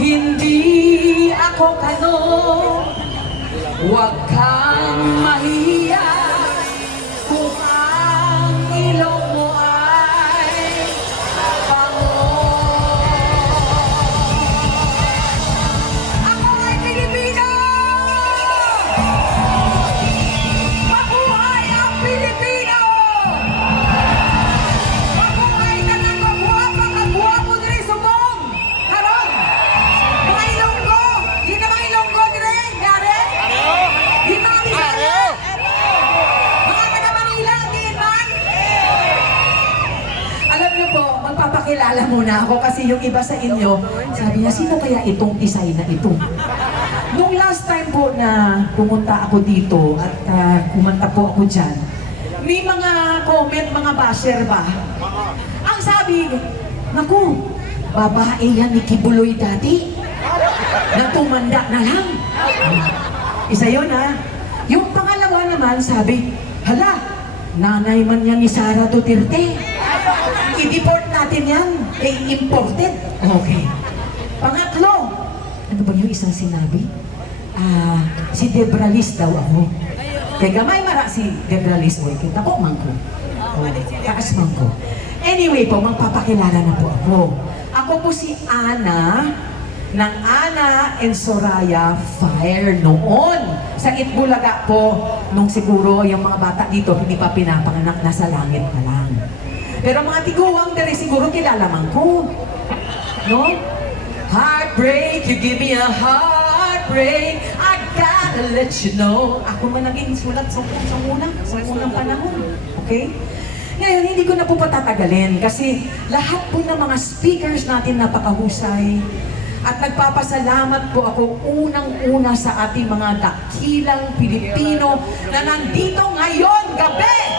Hindi ako kano Huwag kang mahiya yung iba sa inyo, sabi niya, sino kaya itong Tisay na ito? Nung last time po na pumunta ako dito at ah, kumanta po ako dyan, may mga comment, mga basher ba? Ang sabi, naku, babae yan ni Kibuloy dati. Na tumanda na lang. Isa yun ha. Yung pangalawa naman sabi, hala, nanay man yan ni Sara Duterte. I-deport natin yan. Eh, imported. Okay. Pangatlo, ano ba yung isang sinabi? Ah, si Debralis daw ako. Kaya gamay mara si Debralis mo. Kita ko, mangko. Oh, taas mangko. Anyway po, magpapakilala na po ako. Ako po si Ana ng Ana and Soraya Fire noon. Sa Itbulaga po, nung siguro yung mga bata dito hindi pa pinapanganak, nasa langit pa lang. Pero mga tiguwang dere siguro kilala man ko. No? Heartbreak, you give me a heartbreak. I gotta let you know. Ako man naging sulat sa, sa unang, sa unang panahon. Okay? Ngayon, hindi ko na po patatagalin kasi lahat po ng mga speakers natin napakahusay. At nagpapasalamat po ako unang-una sa ating mga dakilang Pilipino na nandito ngayon gabi.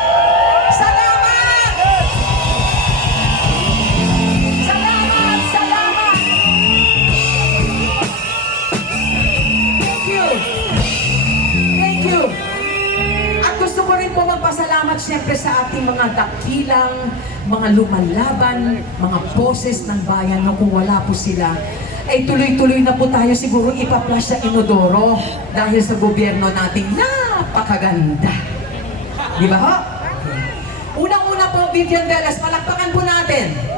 Ating mga dakilang, mga lumalaban, mga boses ng bayan no, kung wala po sila. Ay tuloy-tuloy na po tayo siguro ipa-flash sa inodoro dahil sa gobyerno nating napakaganda. Di ba ho? Unang-una po, Vivian Velas, palakpakan po natin.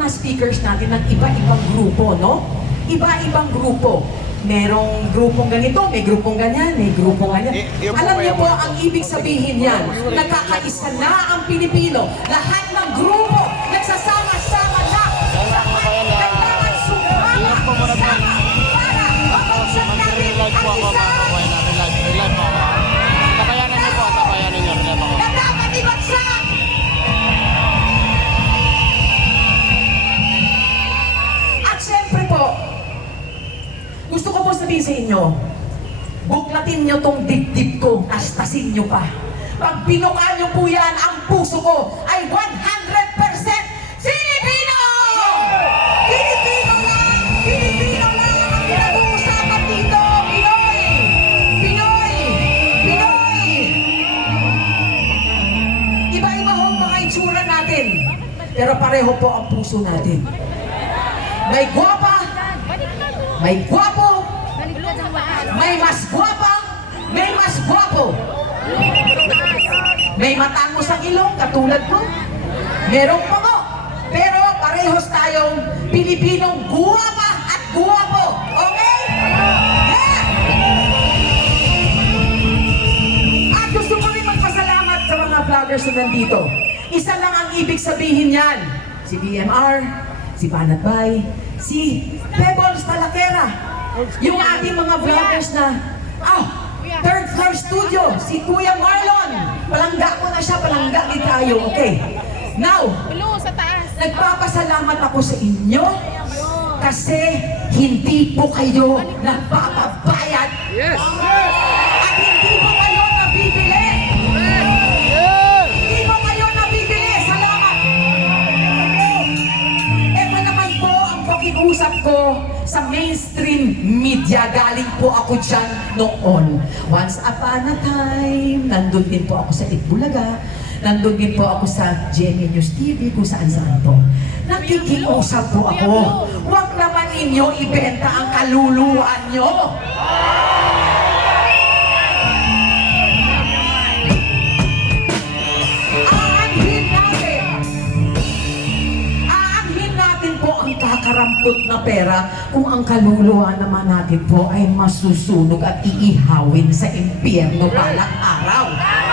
Mga speakers natin ng iba-ibang grupo, no? Iba-ibang grupo. Merong grupong ganito, may grupong ganyan, may grupong ganyan. Alam niyo po, ang ibig sabihin yan, nagkakaisa na ang Pilipino. Lahat ng grupo, nagsasama-sama na. Ko, tastasin nyo pa. Pag binuka nyo po yan, ang puso ko ay 100% Filipino! Filipino lang! Filipino lang ang pinag-uusapan dito! Pinoy! Pinoy! Pinoy! Iba-iba ho mga natin. Pero pareho po ang puso natin. May gwapa, may gwapo, may mas gwapa, may mas gwapo. May matangos ang ilong, katulad ko. Merong pango. Pero parehos tayong Pilipinong guwapa at guwapo. Okay? Yeah! At gusto ko rin magpasalamat sa mga vloggers na nandito. Isa lang ang ibig sabihin yan. Si BMR, si Banat Bay, si Pebbles Talakera. Yung ating mga vloggers na, ah, third floor studio, si Kuya Marlon. Palangga ko na siya, palangga din tayo. Okay. Now, Blue sa taas. Nagpapasalamat ako sa inyo kasi hindi po kayo nagpapabayad at kausap ko sa mainstream media. Galing po ako dyan noon. Once upon a time, nandun din po ako sa Itbulaga. Nandun din po ako sa GMA News TV, kung saan saan po. Nakikiusap po ako. Huwag naman ninyo ibenta ang kaluluhan nyo. Kakarampot na pera kung ang kaluluwa naman natin po ay masusunog at iihawin sa impyerno balang araw.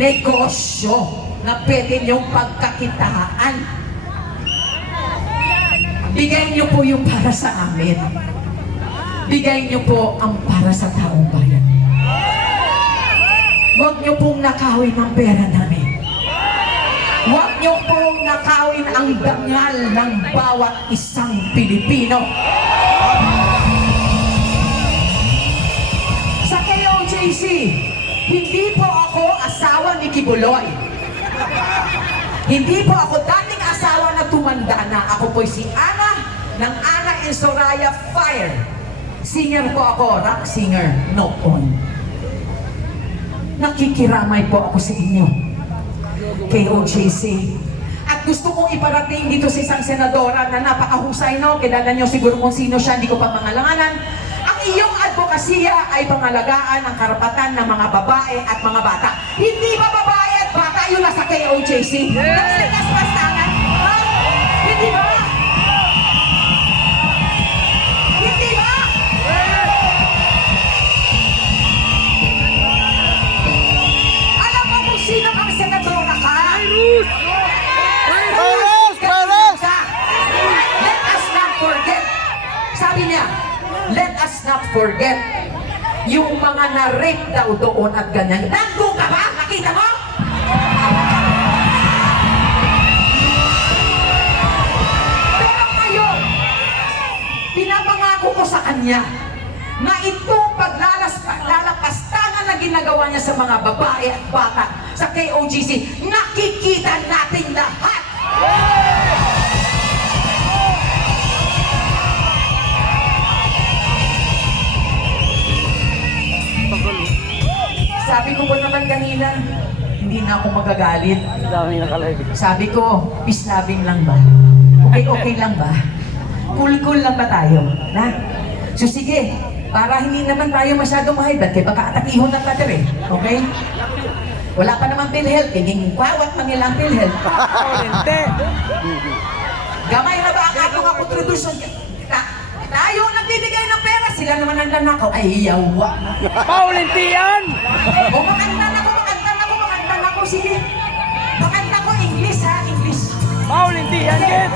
Negosyo na pwede niyong pagkakitaan. Bigay niyo po yung para sa amin. Bigay niyo po ang para sa taong bayan. Huwag niyo pong nakawin ang pera namin. Huwag niyo pong nakawin ang dangal ng bawat isang Pilipino. Sa KOJC, hindi po ako asawa ni Kibuloy. Hindi po ako dating asawa na tumanda na. Ako po si Ana ng Ana and Soraya Fire. Singer po ako, rock singer, noon. Nakikiramay po ako sa inyo. KOJC. At gusto kong iparating dito sa isang senadora na napakahusay, no? Kilala niyo siguro kung sino siya, hindi ko pa mangalanganan. Iyong advokasya ay pangalagaan ang karapatan ng mga babae at mga bata. Hindi ba babae at bata yun nasa KOJC? Nasa not forget yung mga na-rape daw doon at ganyan. Nandun ka ba? Nakita mo? Pero ngayon, pinapangako ko sa kanya na itong paglalas, paglalapastangan na ginagawa niya sa mga babae at bata sa KOGC, nakikita natin lahat. Sabi ko po naman kanina, hindi na ako magagalit. Dami nakalive. Sabi ko, peace loving lang ba? Okay, okay lang ba? Cool-cool lang ba tayo? Na? So sige, para hindi naman tayo masyadong mahibad, kaya baka atakihon ng pader eh. Okay? Wala pa naman PhilHealth, kaging kwawat man nila ang PhilHealth. Gamay na ba ang atong ang kontribusyon? Ta tayo ang nagbibigay ng pera, sila naman ang nanakaw. Ay, yawa na. Paulintian! O makanta na ko, makanta na ko, makanta na ko, sige. Makanta ko, English ha, English. Paulintian, Jet!